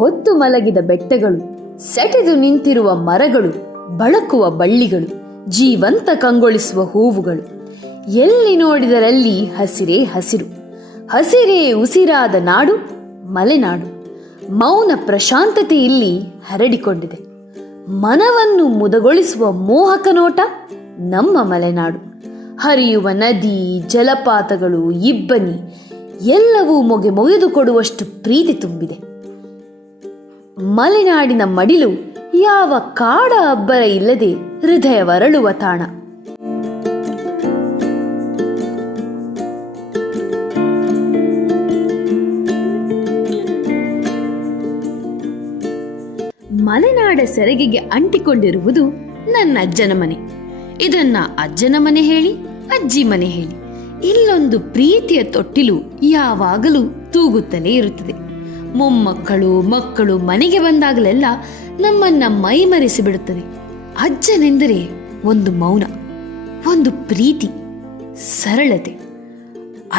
ಹೊತ್ತು ಮಲಗಿದ ಬೆಟ್ಟಗಳು, ಸೆಟೆದು ನಿಂತಿರುವ ಮರಗಳು, ಬಳಕುವ ಬಳ್ಳಿಗಳು, ಜೀವಂತ ಕಂಗೊಳಿಸುವ ಹೂವುಗಳು. ಎಲ್ಲಿ ನೋಡಿದರಲ್ಲಿ ಹಸಿರೇ ಹಸಿರು. ಹಸಿರೇ ಉಸಿರಾದ ನಾಡು ಮಲೆನಾಡು. ಮೌನ ಪ್ರಶಾಂತತೆ ಇಲ್ಲಿ ಹರಡಿಕೊಂಡಿದೆ. ಮನವನ್ನು ಮುದಗೊಳಿಸುವ ಮೋಹಕ ನೋಟ ನಮ್ಮ ಮಲೆನಾಡು. ಹರಿಯುವ ನದಿ, ಜಲಪಾತಗಳು, ಇಬ್ಬನಿ ಎಲ್ಲವೂ ಮೊಗೆದು ಕೊಡುವಷ್ಟು ಪ್ರೀತಿ ತುಂಬಿದೆ. ಮಲೆನಾಡಿನ ಮಡಿಲು ಯಾವ ಕಾಡ ಅಬ್ಬರ ಇಲ್ಲದೆ ಹೃದಯವರಳುವ ತಾಣ. ಮಲೆನಾಡ ಸೆರಗಿಗೆ ಅಂಟಿಕೊಂಡಿರುವುದು ನನ್ನ ಅಜ್ಜನ ಮನೆ. ಇದನ್ನ ಅಜ್ಜನ ಮನೆ ಹೇಳಿ, ಅಜ್ಜಿ ಮನೆ ಹೇಳಿ, ಇಲ್ಲೊಂದು ಪ್ರೀತಿಯ ತೊಟ್ಟಿಲು ಯಾವಾಗಲೂ ತೂಗುತ್ತಲೇ ಇರುತ್ತದೆ. ಮೊಮ್ಮಕ್ಕಳು ಮಕ್ಕಳು ಮನೆಗೆ ಬಂದಾಗಲೆಲ್ಲ ನಮ್ಮನ್ನ ಮೈಮರೆಸಿ ಬಿಡುತ್ತದೆ. ಅಜ್ಜನೆಂದರೆ ಒಂದು ಮೌನ, ಒಂದು ಪ್ರೀತಿ, ಸರಳತೆ.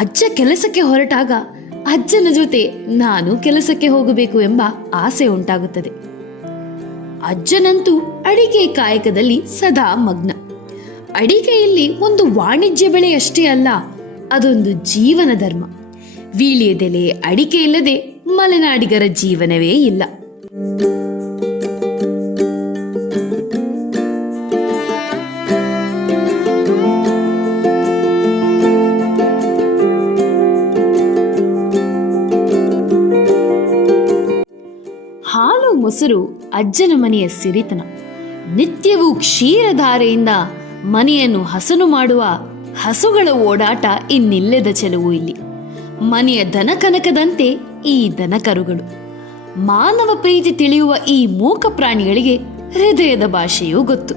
ಅಜ್ಜ ಕೆಲಸಕ್ಕೆ ಹೊರಟಾಗ ಅಜ್ಜನ ಜೊತೆ ನಾನು ಕೆಲಸಕ್ಕೆ ಹೋಗಬೇಕು ಎಂಬ ಆಸೆ ಉಂಟಾಗುತ್ತದೆ. ಅಜ್ಜನಂತೂ ಅಡಿಕೆ ಕಾಯಕದಲ್ಲಿ ಸದಾ ಮಗ್ನ. ಅಡಿಕೆಯಲ್ಲಿ ಒಂದು ವಾಣಿಜ್ಯ ಬೆಳೆಯಷ್ಟೇ ಅಲ್ಲ, ಅದೊಂದು ಜೀವನ ಧರ್ಮ. ವೀಳ್ಯದೆಲೆ ಅಡಿಕೆ ಇಲ್ಲದೆ ಮಲೆನಾಡಿಗರ ಜೀವನವೇ ಇಲ್ಲ. ಹಾಲು ಮೊಸರು ಅಜ್ಜನ ಮನೆಯ ಸಿರಿತನ. ನಿತ್ಯವೂ ಕ್ಷೀರಧಾರೆಯಿಂದ ಮನೆಯನ್ನು ಹಸನು ಮಾಡುವ ಹಸುಗಳ ಓಡಾಟ ಇನ್ನಿಲ್ಲದ ಚೆಲುವು ಇಲ್ಲಿ. ಮನೆಯ ದನಕನಕದಂತೆ ಈ ದನಕರುಗಳು. ಮಾನವ ಪ್ರೀತಿ ತಿಳಿಯುವ ಈ ಮೂಕ ಪ್ರಾಣಿಗಳಿಗೆ ಹೃದಯದ ಭಾಷೆಯೂ ಗೊತ್ತು.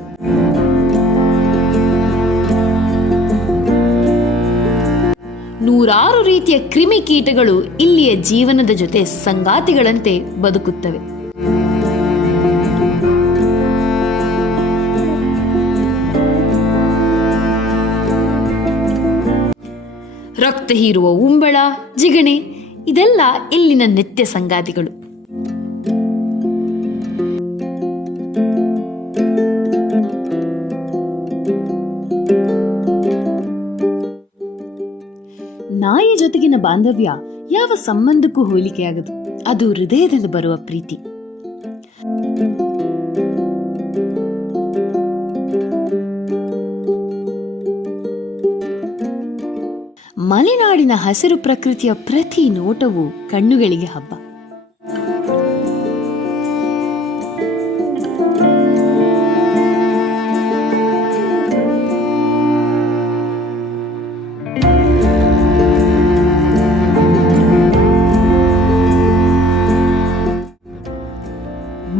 ನೂರಾರು ರೀತಿಯ ಕ್ರಿಮಿಕೀಟಗಳು ಇಲ್ಲಿಯ ಜೀವನದ ಜೊತೆ ಸಂಗಾತಿಗಳಂತೆ ಬದುಕುತ್ತವೆ. ರಕ್ತ ಹೀರುವ ಉಂಬಳ, ಜಿಗಣೆ ಇದೆಲ್ಲ ಇಲ್ಲಿನ ನಿತ್ಯ ಸಂಗಾತಿಗಳು. ನಾಯಿ ಜೊತೆಗಿನ ಬಾಂಧವ್ಯ ಯಾವ ಸಂಬಂಧಕ್ಕೂ ಹೋಲಿಕೆಯಾಗದು. ಅದು ಹೃದಯದಿಂದ ಬರುವ ಪ್ರೀತಿ. ಮಲೆನಾಡಿನ ಹಸಿರು ಪ್ರಕೃತಿಯ ಪ್ರತಿ ನೋಟವು ಕಣ್ಣುಗಳಿಗೆ ಹಬ್ಬ.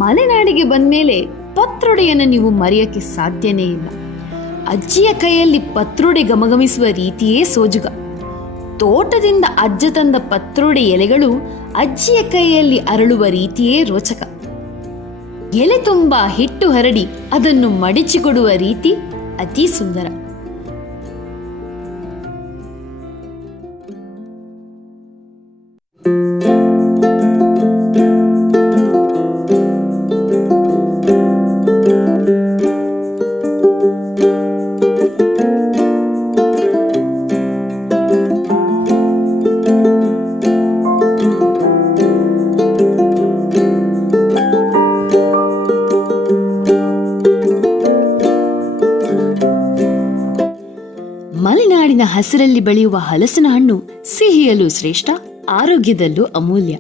ಮಲೆನಾಡಿಗೆ ಬಂದ್ಮೇಲೆ ಪತ್ರೊಡೆಯನ್ನು ನೀವು ಮರೆಯಕ್ಕೆ ಸಾಧ್ಯನೇ ಇಲ್ಲ. ಅಜ್ಜಿಯ ಕೈಯಲ್ಲಿ ಪತ್ರೊಡೆ ಗಮಗಮಿಸುವ ರೀತಿಯೇ ಸೋಜುಗ. ತೋಟದಿಂದ ಅಜ್ಜ ತಂದ ಪತ್ರೊಡೆ ಎಲೆಗಳು ಅಜ್ಜಿಯ ಕೈಯಲ್ಲಿ ಅರಳುವ ರೀತಿಯೇ ರೋಚಕ. ಎಲೆ ತುಂಬ ಹಿಟ್ಟು ಹರಡಿ ಅದನ್ನು ಮಡಿಚಿಕೊಡುವ ರೀತಿ ಅತಿ ಸುಂದರ. ಮಲೆನಾಡಿನ ಹಸಿರಲ್ಲಿ ಬೆಳೆಯುವ ಹಲಸಿನ ಹಣ್ಣು ಸಿಹಿಯಲ್ಲೂ ಶ್ರೇಷ್ಠ, ಆರೋಗ್ಯದಲ್ಲೂ ಅಮೂಲ್ಯ.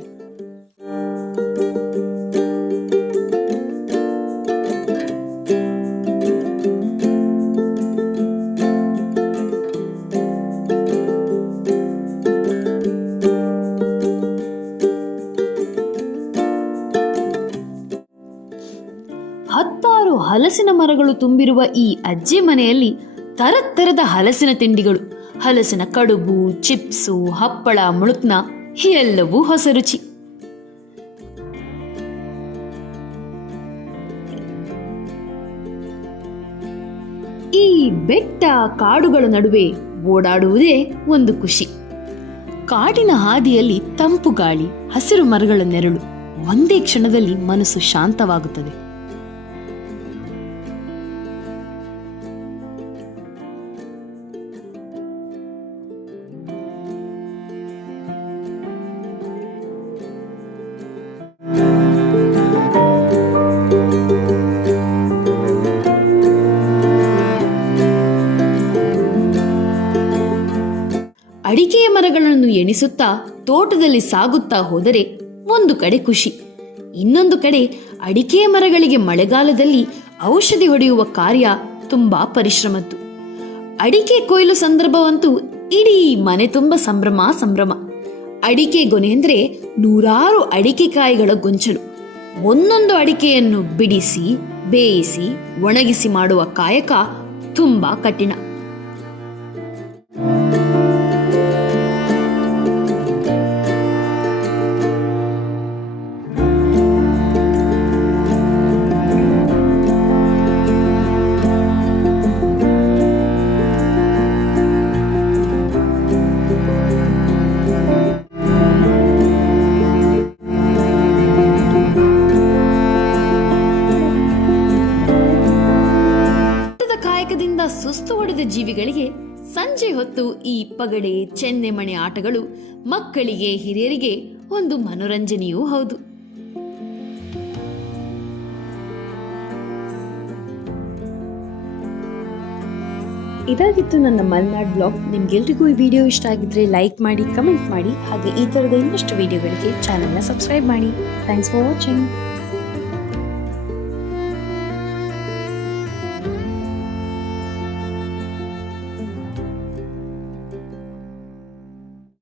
ಹತ್ತಾರು ಹಲಸಿನ ಮರಗಳು ತುಂಬಿರುವ ಈ ಅಜ್ಜಿ ಮನೆಯಲ್ಲಿ ತರತರದ ಹಲಸಿನ ತಿಂಡಿಗಳು, ಹಲಸಿನ ಕಡುಬು, ಚಿಪ್ಸು, ಹಪ್ಪಳ, ಮುಳುಕ್ನ ಎಲ್ಲವೂ ಹೊಸ ರುಚಿ. ಈ ಬೆಟ್ಟ ಕಾಡುಗಳ ನಡುವೆ ಓಡಾಡುವುದೇ ಒಂದು ಖುಷಿ. ಕಾಡಿನ ಹಾದಿಯಲ್ಲಿ ತಂಪು ಗಾಳಿ, ಹಸಿರು ಮರಗಳ ನೆರಳು, ಒಂದೇ ಕ್ಷಣದಲ್ಲಿ ಮನಸ್ಸು ಶಾಂತವಾಗುತ್ತದೆ. ಅಡಿಕೆಯ ಮರಗಳನ್ನು ಎಣಿಸುತ್ತಾ ತೋಟದಲ್ಲಿ ಸಾಗುತ್ತಾ ಹೋದರೆ ಒಂದು ಕಡೆ ಖುಷಿ, ಇನ್ನೊಂದು ಕಡೆ ಅಡಿಕೆಯ ಮರಗಳಿಗೆ ಮಳೆಗಾಲದಲ್ಲಿ ಔಷಧಿ ಹೊಡೆಯುವ ಕಾರ್ಯ ತುಂಬಾ ಪರಿಶ್ರಮದ್ದು. ಅಡಿಕೆ ಕೊಯ್ಲು ಸಂದರ್ಭವಂತೂ ಇಡೀ ಮನೆ ತುಂಬ ಸಂಭ್ರಮ. ಅಡಿಕೆ ಗೊನೆ ಅಂದರೆ ನೂರಾರು ಅಡಿಕೆ ಕಾಯಿಗಳ ಗೊಂಚಲು. ಒಂದೊಂದು ಅಡಿಕೆಯನ್ನು ಬಿಡಿಸಿ, ಬೇಯಿಸಿ, ಒಣಗಿಸಿ ಮಾಡುವ ಕಾಯಕ ತುಂಬಾ ಕಠಿಣ. ಸುಸ್ತು ಹೊಡೆದ ಜೀವಿಗಳಿಗೆ ಸಂಜೆ ಹೊತ್ತು ಈ ಪಗಡೆ, ಚೆನ್ನೆಮಣೆ ಆಟಗಳು ಮಕ್ಕಳಿಗೆ, ಹಿರಿಯರಿಗೆ ಒಂದು ಮನೋರಂಜನೆಯೂ ಹೌದು. ಇದಾಗಿತ್ತು ನನ್ನ ಮಲ್ನಾಡ್ ಬ್ಲಾಗ್. ನಿಮ್ಗೆಲ್ರಿಗೂ ಈ ವಿಡಿಯೋ ಇಷ್ಟ ಆಗಿದ್ರೆ ಲೈಕ್ ಮಾಡಿ, ಕಮೆಂಟ್ ಮಾಡಿ, ಹಾಗೆ ಈ ತರದ ಇನ್ನಷ್ಟು ವಿಡಿಯೋಗಳಿಗೆ ಚಾನೆಲ್ನ ಸಬ್ಸ್ಕ್ರೈಬ್ ಮಾಡಿ. Thanks for watching.